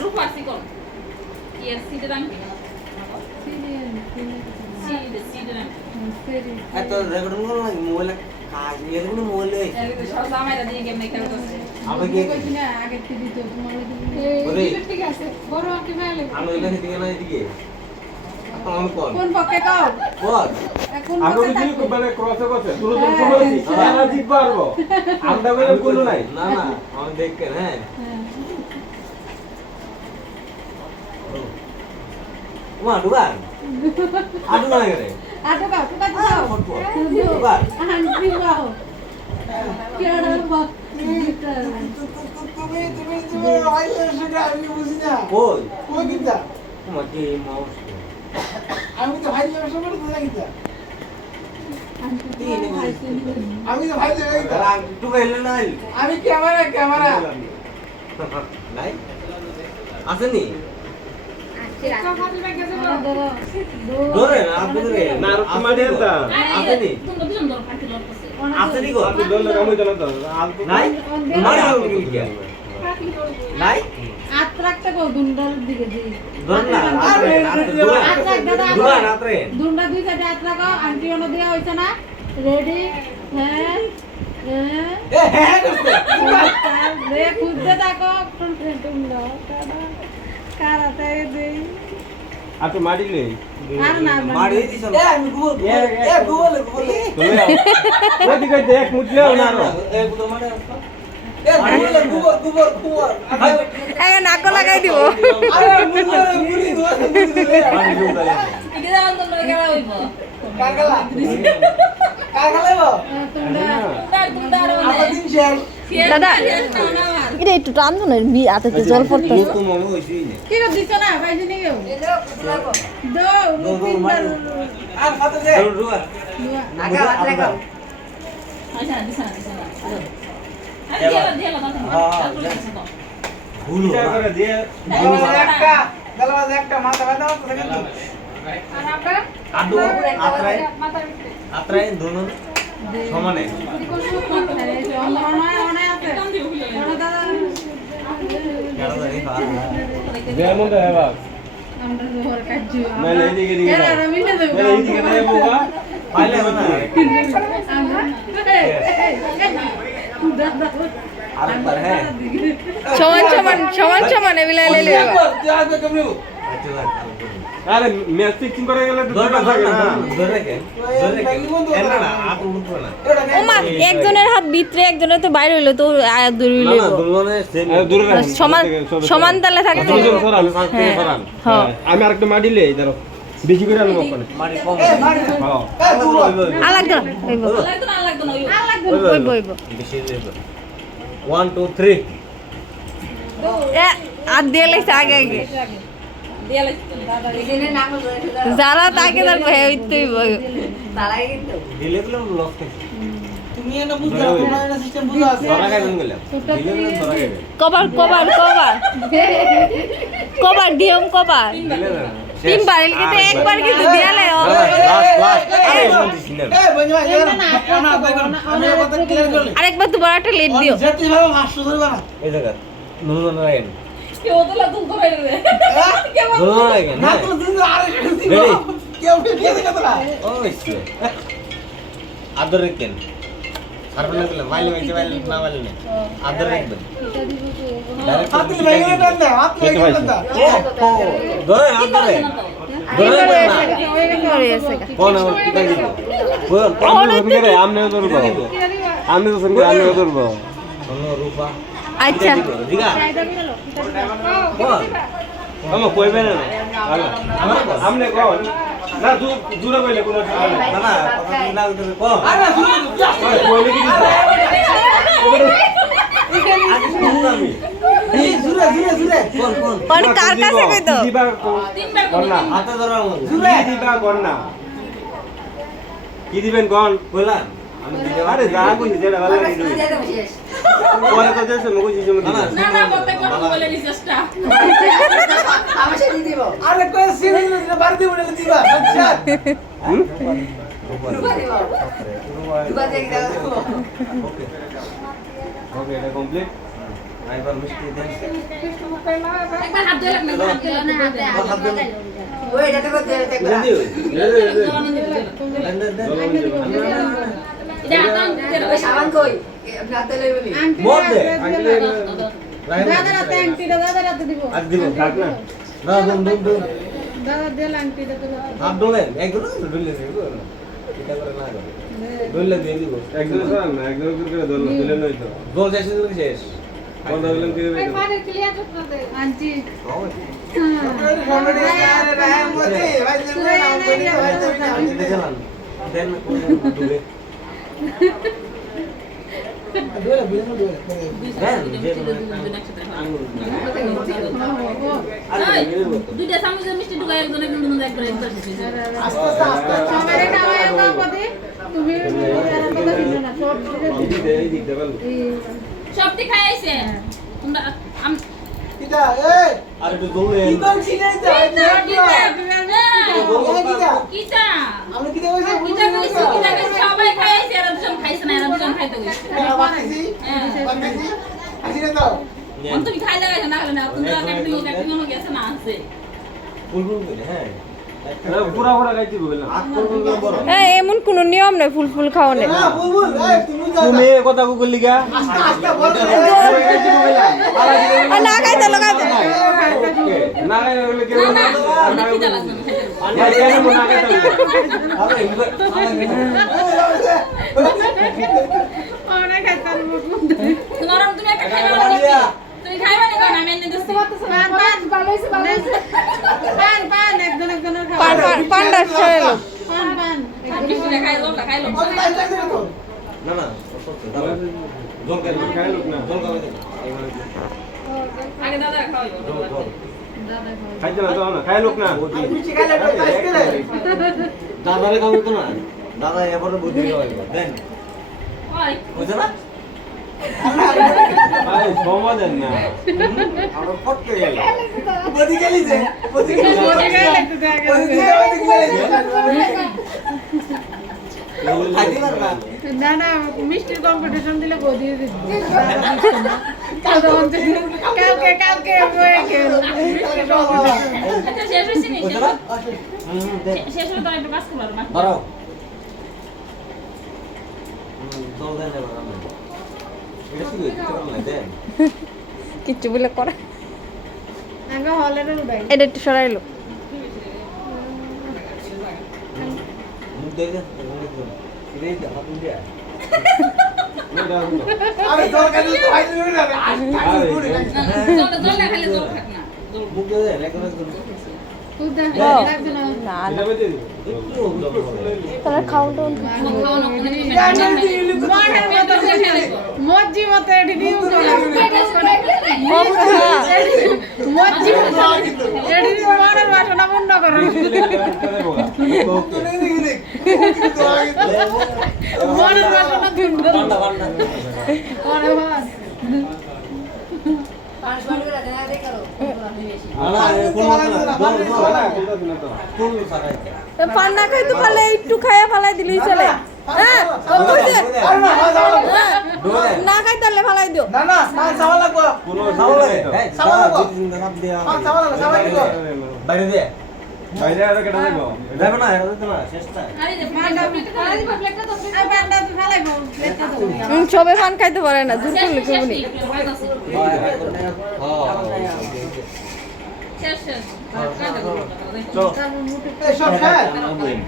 রূপা সিকন কি আর সিডে দাম কি সিডে দাম এত রেকর্ড করো না মোবাইল কাজ এর কোনো মোবাইল নেই এই সব জামাইরা দিয়ে গেম খেলা করছে আমি কি কইছি না আগে থেকে তো তোমার বলি ঠিক আছে বড় আঁকি ভাইলে আমি এখানে দিকে না এদিকে আমি কোন পক্ষে কও বল কোন আমরা পক্ষে কিছু মানে ক্রস করছে তুই তো সময় খেলা জিত পারবো আমরা বলে কোনো নাই না না আমি দেখকে হ্যাঁ ওমা দুবার আটু না করে আটো কা টুকা দাও দুবার আন্টি বাও কেডা বা তুমি আইলে সেটা আমি বুঝি না কই কই কিতা ওমা কি মাউস আমি তো ভাই ব্যবসা করতে না কিতা আমি তো ভাই ব্যবসা কিতা রাগ টু গেল না আমি ক্যামেরা নাই আসেনি ধরে না আপনি ধরে না তোমার দেতা আসেনি তোমরা দুজন ধরো পার্টি লড় করছে আসেনি গো তুই দল কামই তো না তো নাই মারি দাও কি কি নাই আত্রাকটা কও দুন্ডার দিকে দি ধর না দুবার রাত্রে দুন্ডা দুই সাইডে আত্রাকা আন্টি ওনো দেয়া হইছে না রেডি হ্যাঁ এ হ্যাঁ করছে রে খুঁজতে থাকো দুন্ডা কারাতে দেই আর তো মারিলে আর না মারি দিছ এ আমি গুগল তুমি ওই দিকে দেখ মুজলে না এক তো মানে এ গুগল এই নাক লাগাই দিব আরে মুলি মারি দিও তাহলে এটা দাও তোমরা খেলা হইব কারগালা কারগালা তোমরা আমার দিন শেষ দাদা এটা একটু টান না হাতেতে জল পড়তেছে তো মনে হইছই না কি দিছ না পাইছি নি কেউ দো আর কত দে দুবার আচ্ছা দিছা আরে দিলা দাও ভুল বিচার করে দিয়ে গলবাজ একটা মাথা ব্যথা হচ্ছে কিন্তু আর আপনারা আদু আত্রাই আত্রাই দুনো সমানে কাম দিও হইলো কেন জানি ভালো যেমন তো হেবা মানে এদিকে দিকে দাও মানে এইদিকে দেয় বোকা পাইলে না আরেকবার হ্যাঁ সমান এবিলাই লেলে আরে ম্যাচ ফিক্সিং করে গেলে তো ধরে দুটো থাকে না ধরে কেন এন্না না আত উঠবে না ওমা একজনের হাত ভিতরে একজনের তো বাইরে হইলো তো আয়াত দূরে না হইলো না দুজনে সেম দূরে রাখুন সমান তালে থাকতে দুজন সরান হ্যাঁ আমি আরেকটা মাডিলে ধরো বেশি করে আনবো ওখানে মারি কম এ মারি হ্যাঁ এ গুগল আলাদা হইব লাগতো না হইব বেশি দেব 1 2 3 এ আর দিয়ে লাইছে আগে দিয়া লাগতো যারা তাকে তার ভয় হইতেই ভয় দিলে গুলো লস থাকে তুমি এনে বুঝলা তোমার এনে সিস্টেম বুঝা আছে ধরা খাইবেন গেলাম দিলে গুলো ধরা খাইবেন কবার ডিএম কবার দিলে না তিনবার কিন্তু একবার কিন্তু দিয়ালে লাস্ট আরে দিছি না এ বঞ্জা আমি কথা ক্লিয়ার করলি আরেকবার দুবার একটা লেট দিও যেতে ভাবে 500 ধরবা না এই জায়গা নুন রাখেন কেউ তো লাগতো করে রে কেমন নুন রাখেন না হ্যাঁ তো দিন আরে দিব Ready? কেউ ফিরে দেখে তোরা ওই আদর রাখেন সারবেন না গেলে মাইলে না মাইলে না আদর রাখবেন হাত তুলে ভেঙে দেন না হাত তুলে ভেঙে দেন না ধরে আদর রে ধরে না কোন আমার কি কাজ দিব আমনে ধরবো আমনে তো সঙ্গে আমনে ধরবো কোন রূপা আচ্ছা দিগা কোন আমা কইবে না আমনে কোন না দূরে কইলে কোন না না কথা না উঠবে কোন আরে কইলে কি দিছ আগে শুনুন আমি এই জুরে কোন কোন কার কাছে কইতো দিবা কোন না হাতে ধরা মতো জুরে দিবা কোন না কি দিবেন কোন বললাম আমি দিতে আরে যা কইছি যেটা ভালো লাগে পরে তো দেশে মগো জিজে মধ্যে না না প্রত্যেক বার বলে দিস চেষ্টা আরে কই সিরিজ বার দিব বলে দিবা আচ্ছা ওকে ওকে এটা কমপ্লিট এবার মিষ্টি দেন একবার হাত ধরে লাগবে হাত ধরে না হাত দেন ওই এটাতে করতে দেন দিও দেন দেন দেন এটা আদান ওই সাবান কই রাতে লই বলি মোর দে দাদার হাতে আংটিটা দাদার হাতে দিব আজ দিব থাক না না দুন দুন দুন দাদা দিল আংটিটা তো হাত ডলেন একদম ডলে দিব এটা করে না করে ডলে দিয়ে দিব একজনের সরান না একজনের করে ধরলো দিলে নই তো দল শেষ হয়ে শেষ কোনটা বললেন কি এই পারে ক্লিয়ার করতে দে আনছি দেখলাম দেন ডুবে দুইটা চামচের মিষ্টি ঢুকাই একজনে কিন্তু একবার একবার আমারে খাওয়ায় বাবাতে তুমি আর কথা দিও না সব এই দিতে পারলো সবটি খাই আইছে তোমরা আর একটু দৌড়ে কিটা সবাই খাই আইছে এরা দুজন খাইছে না এরা দুজন খাইতে গেছে তুমি খাই লাগাইছো না হলে না তুমি একদিন গেছে না আছে ফুলফুল করে হ্যাঁ পুরা পুরা খাইতে বললাম হাত করবো বড় এমন কোনো নিয়ম নাই ফুল ফুল খাওয়ানোর তুমি এই কথা কো করলি গা না খাইতে লাগাইতে না বলে কি না না খিদা লাগবে না খাইতে না খাইতে আরে এগুলো আমরা খাইতাম নরম তুমি একটা খাইবা না তুমি খাইবা না কোন আমি এনে দিছি পান পান ভালোইছে ভালোইছে পান পান একজন একজনের পান খাওয়া পান পান্ডা ছেড়ে পান পান মিষ্টি খাই লোক খাই লোক না না জল কেন খাই লোক না জল খাবে আগে দাদা খাওয়াইবো খাইতে না তো না খাই লোক না দাদারে খাবে তো না দাদা এবারে বুদ্ধি হবে দেন ওই বুঝছ না ভাই সমাধান না আমরা ফটকে গেল খাইতে পারবা না না মিষ্টির কম্পিটিশন দিলে বদিয়ে দিত কালকে কালকে বয়ে গেল মিষ্টির কম্পিটিশন আচ্ছা শেষ হইছে নি বুঝছ না দেন শেষ হলে তো একটু কাজ করব না ধরো জল দেন এবার আমরা এটা কি হইছে না দেন কিচ্ছু বলে করে আগে হলের উড়াই এটা একটু সরাইলো মুখ দেই দেন এই দে হাত দিয়া জল না খাইলে জল খাক না জল মুখ দে একদম একদম তুই দেখ লাগছে না না এটা বেঁচে দিবি তারা খাওয়াটা খাওয়ানো মনের মতো মজ্জি মতো এটি নিউ করে মজ্জি মতো এটি মনের বাসনা বন্ধ করো মনের বাসনা ধুন পান্ডা পান্ডা ওরে বাস পান্না খাইতে পারলে একটু খাইয়া ফালাই দিলেই চলে হ্যাঁ বুঝছে না খাইতে পারলে ফালাই দিও বাইরে দিয়ে বাইরে আর কেটে দেবো যাবে না এটা দিতে না শেষটা আরে যে প্লেটটা তো এই বান্ডা তুই ফালাইবো লেখা তো সবে পান খাইতে পারে না দূর করলে কেউ নেই শেষ শেষ চলো তারপর মুখে সব